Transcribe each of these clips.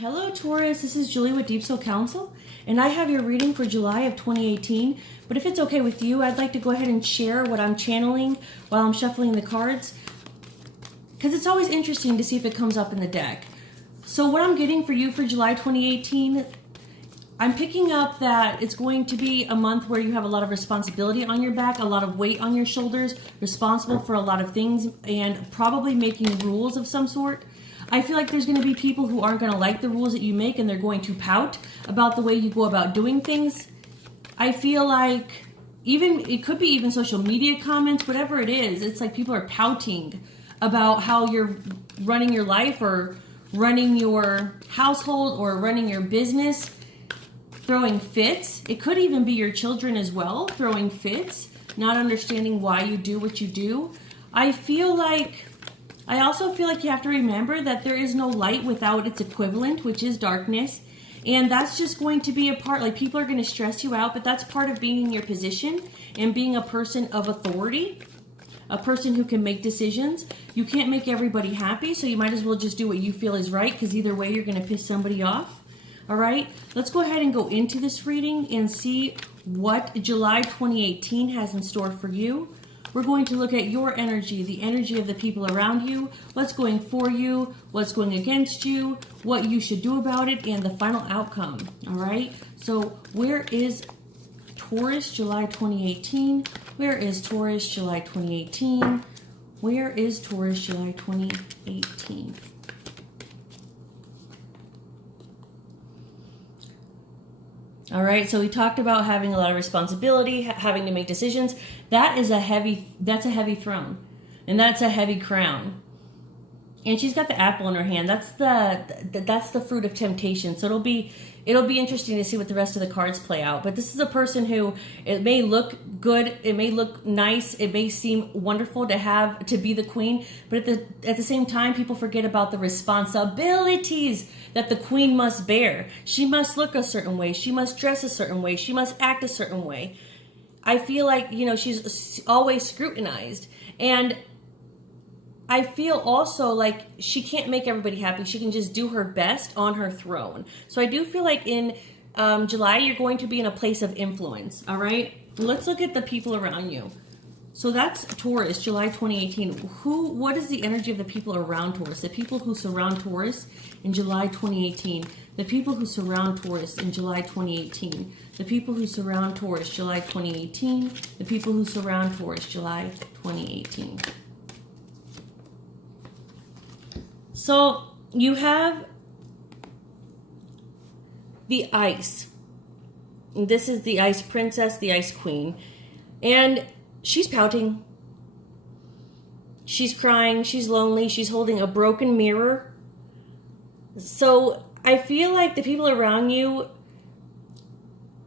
Hello Taurus, this is Julie with Deep Soul Counsel, and I have your reading for July of 2018. But if it's okay with you, I'd like to go ahead and share what I'm channeling while I'm shuffling the cards, because it's always interesting to see if it comes up in the deck. So what I'm getting for you for July 2018, I'm picking up that it's going to be a month where you have a lot of responsibility on your back, a lot of weight on your shoulders, responsible for a lot of things, and probably making rules of some sort. I feel like there's going to be people who aren't going to like the rules that you make, and they're going to pout about the way you go about doing things. I feel like it could be even social media comments, whatever it is. It's like people are pouting about how you're running your life or running your household or running your business, throwing fits. It could even be your children as well, throwing fits, not understanding why you do what you do. I also feel like you have to remember that there is no light without its equivalent, which is darkness. And that's just going to be a part, like people are going to stress you out, but that's part of being in your position and being a person of authority, a person who can make decisions. You can't make everybody happy, so you might as well just do what you feel is right, because either way you're going to piss somebody off. All right, let's go ahead and go into this reading and see what July 2018 has in store for you. We're going to look at your energy, the energy of the people around you, what's going for you, what's going against you, what you should do about it, and the final outcome. All right, so where is Taurus July 2018? Where is Taurus July 2018? Where is Taurus July 2018? All right, so we talked about having a lot of responsibility, having to make decisions. That's a heavy throne, and that's a heavy crown. And she's got the apple in her hand. That's the fruit of temptation. So it'll be interesting to see what the rest of the cards play out. But this is a person who, it may look good, it may look nice, it may seem wonderful to be the queen, but at the same time, people forget about the responsibilities that the queen must bear. She must look a certain way, she must dress a certain way, she must act a certain way. I feel like, she's always scrutinized, and I feel also like she can't make everybody happy. She can just do her best on her throne. So I do feel like in July, you're going to be in a place of influence, all right? Let's look at the people around you. So that's Taurus, July 2018. What is the energy of the people around Taurus? The people who surround Taurus in July 2018. The people who surround Taurus in July 2018. The people who surround Taurus, July 2018. The people who surround Taurus, July 2018. So you have the ice. This is the ice princess, the ice queen. And she's pouting. She's crying. She's lonely. She's holding a broken mirror. So I feel like the people around you,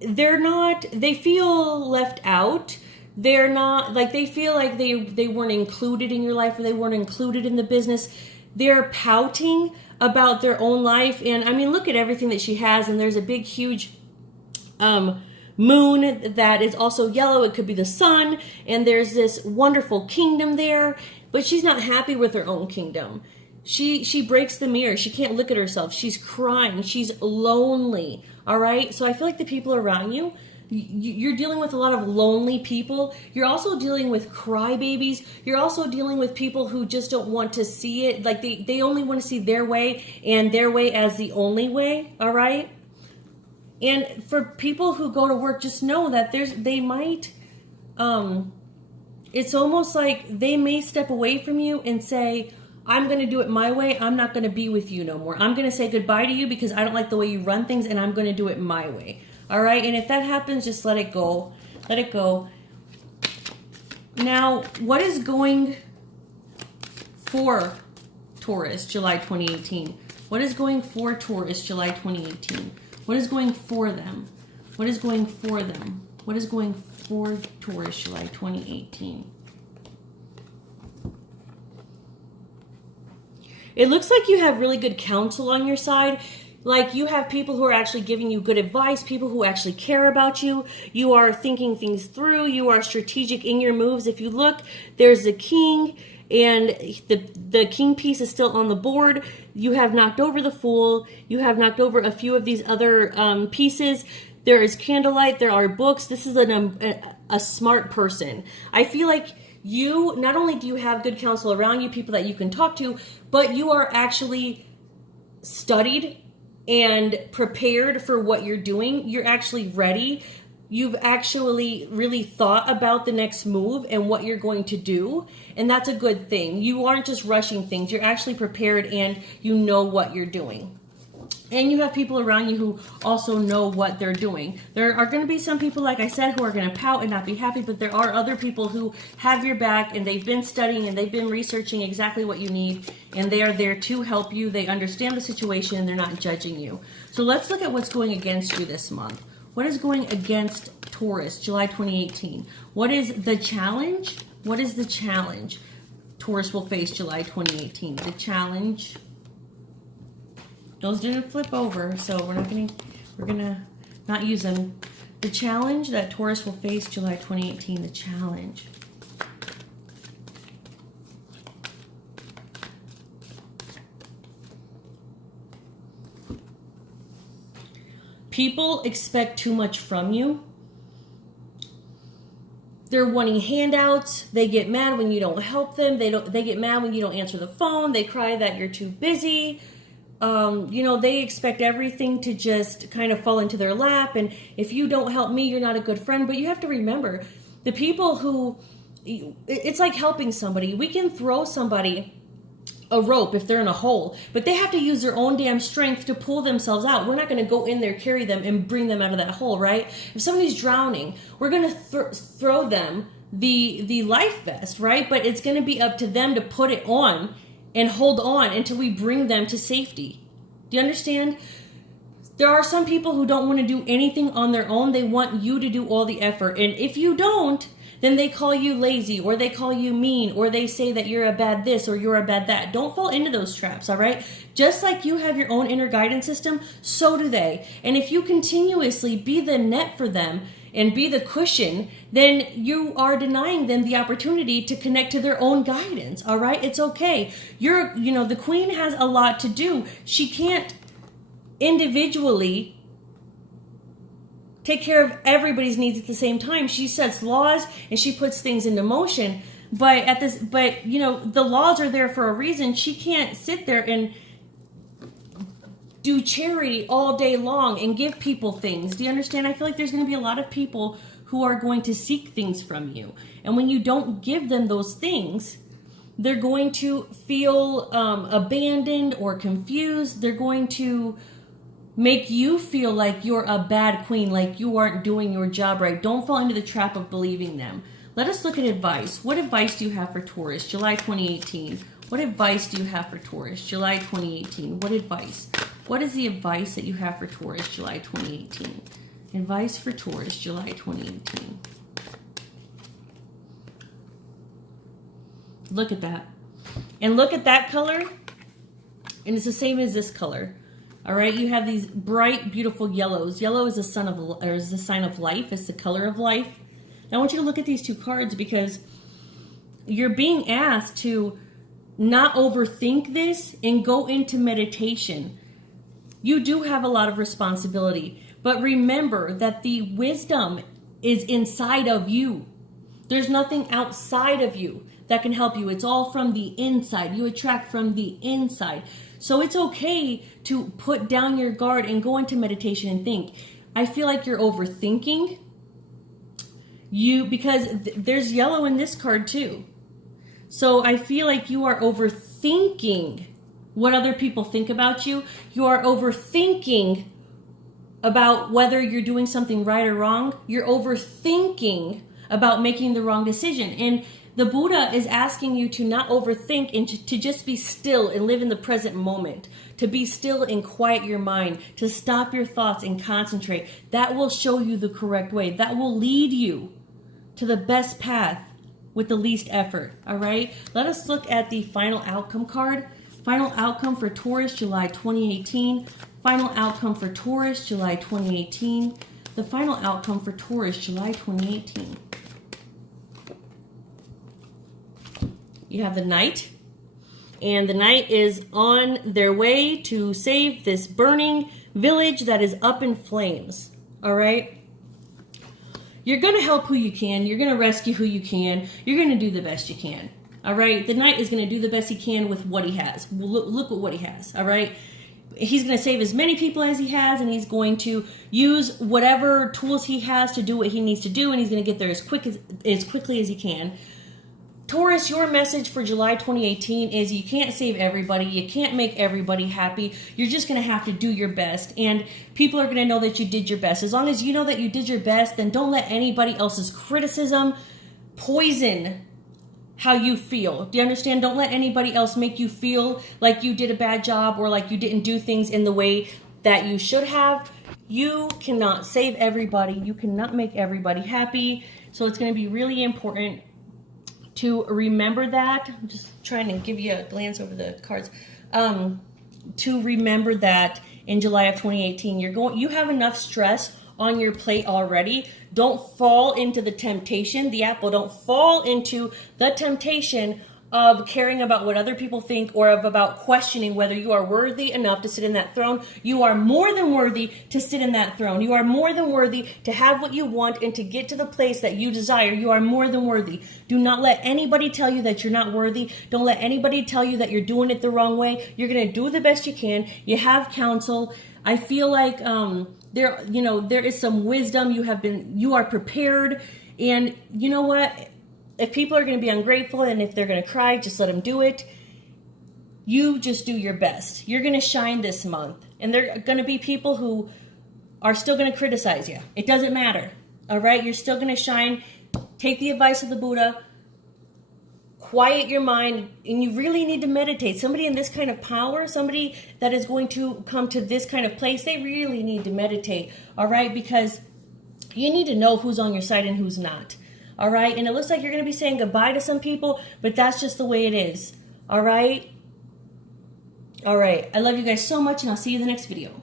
they feel left out. They're not, like, they feel like they weren't included in your life, or they weren't included in the business. They're pouting about their own life. And I mean, look at everything that she has. And there's a big, huge moon that is also yellow. It could be the sun. And there's this wonderful kingdom there. But she's not happy with her own kingdom. She breaks the mirror. She can't look at herself. She's crying. She's lonely. All right. So I feel like the people around you, you're dealing with a lot of lonely people. You're also dealing with crybabies. You're also dealing with people who just don't want to see it. Like they only want to see their way, and their way as the only way. All right. And for people who go to work, just know that it's almost like they may step away from you and say, I'm going to do it my way. I'm not going to be with you no more. I'm going to say goodbye to you because I don't like the way you run things, and I'm going to do it my way. All right, and if that happens, just let it go. Let it go. Now, what is going for Taurus, July 2018? What is going for Taurus, July 2018? What is going for them? What is going for them? What is going for Taurus, July 2018? It looks like you have really good counsel on your side. Like you have people who are actually giving you good advice, people who actually care about you. You are thinking things through. You are strategic in your moves. If you look, there's the king, and the king piece is still on the board. You have knocked over the Fool. You have knocked over a few of these other pieces. There is candlelight. There are books. This is a smart person. I feel like you, not only do you have good counsel around you, people that you can talk to, but you are actually studied and prepared for what you're doing. You're actually ready. You've actually really thought about the next move and what you're going to do. And that's a good thing. You aren't just rushing things. You're actually prepared and you know what you're doing. And you have people around you who also know what they're doing. There are going to be some people, like I said, who are going to pout and not be happy, but there are other people who have your back and they've been studying and they've been researching exactly what you need, and they are there to help you. They understand the situation and they're not judging you. So let's look at what's going against you this month. What is going against Taurus, July 2018? What is the challenge? What is the challenge Taurus will face July 2018? The challenge... Those didn't flip over, so we're gonna not use them. The challenge that Taurus will face July 2018, the challenge. People expect too much from you. They're wanting handouts. They get mad when you don't help them. They get mad when you don't answer the phone. They cry that you're too busy. They expect everything to just kind of fall into their lap. And if you don't help me, you're not a good friend. But you have to remember, the people who, it's like helping somebody. We can throw somebody a rope if they're in a hole, but they have to use their own damn strength to pull themselves out. We're not going to go in there, carry them, and bring them out of that hole, right? If somebody's drowning, we're going to throw them the life vest, right? But it's going to be up to them to put it on and hold on until we bring them to safety. Do you understand? There are some people who don't want to do anything on their own. They want you to do all the effort. And if you don't, then they call you lazy, or they call you mean, or they say that you're a bad this or you're a bad that. Don't fall into those traps, all right? Just like you have your own inner guidance system, so do they. And if you continuously be the net for them and be the cushion, then you are denying them the opportunity to connect to their own guidance, all right? It's okay. The queen has a lot to do. She can't individually take care of everybody's needs at the same time. She sets laws and she puts things into motion. But the laws are there for a reason. She can't sit there and do charity all day long and give people things. Do you understand? I feel like there's going to be a lot of people who are going to seek things from you. And when you don't give them those things, they're going to feel abandoned or confused. They're going to make you feel like you're a bad queen, like you aren't doing your job right. Don't fall into the trap of believing them. Let us look at advice. What advice do you have for Taurus, July 2018? What advice do you have for Taurus, July 2018? What advice? What is the advice that you have for Taurus, July 2018? Advice for Taurus, July 2018. Look at that. And look at that color. And it's the same as this color. All right, you have these bright, beautiful yellows. Yellow is a sign of life. It's the color of life. Now, I want you to look at these two cards because you're being asked to not overthink this and go into meditation. You do have a lot of responsibility, but remember that the wisdom is inside of you. There's nothing outside of you that can help you. It's all from the inside. You attract from the inside. So it's okay to put down your guard and go into meditation and think. I feel like you're overthinking because there's yellow in this card too. So I feel like you are overthinking what other people think about you. You are overthinking about whether you're doing something right or wrong. You're overthinking about making the wrong decision. And the Buddha is asking you to not overthink and to just be still and live in the present moment, to be still and quiet your mind, to stop your thoughts and concentrate. That will show you the correct way. That will lead you to the best path with the least effort, all right? Let us look at the final outcome card. Final outcome for Taurus, July 2018. Final outcome for Taurus, July 2018. The final outcome for Taurus, July 2018. You have the Knight. And the knight is on their way to save this burning village that is up in flames. All right? You're going to help who you can. You're going to rescue who you can. You're going to do the best you can. All right? The knight is going to do the best he can with what he has. Look at what he has. All right? He's going to save as many people as he has, and he's going to use whatever tools he has to do what he needs to do, and he's going to get there as quickly as he can. Taurus, your message for July 2018 is you can't save everybody. You can't make everybody happy. You're just going to have to do your best. And people are going to know that you did your best. As long as you know that you did your best, then don't let anybody else's criticism poison how you feel. Do you understand? Don't let anybody else make you feel like you did a bad job or like you didn't do things in the way that you should have. You cannot save everybody. You cannot make everybody happy. So it's going to be really important to remember that. I'm just trying to give you a glance over the cards. To remember that in July of 2018, you have enough stress on your plate already. Don't fall into the temptation, the apple, don't fall into the temptation of caring about what other people think or about questioning whether you are worthy enough to sit in that throne. You are more than worthy to sit in that throne. You are more than worthy to have what you want and to get to the place that you desire. You are more than worthy. Do not let anybody tell you that you're not worthy. Don't let anybody tell you that you're doing it the wrong way. You're going to do the best you can. You have counsel. I feel like there is some wisdom. You are prepared, and you know what? If people are going to be ungrateful and if they're going to cry, just let them do it. You just do your best. You're going to shine this month. And there are going to be people who are still going to criticize you. It doesn't matter. All right? You're still going to shine. Take the advice of the Buddha. Quiet your mind. And you really need to meditate. Somebody in this kind of power, somebody that is going to come to this kind of place, they really need to meditate. All right? Because you need to know who's on your side and who's not. All right? And it looks like you're going to be saying goodbye to some people, but that's just the way it is. All right? All right. I love you guys so much, and I'll see you in the next video.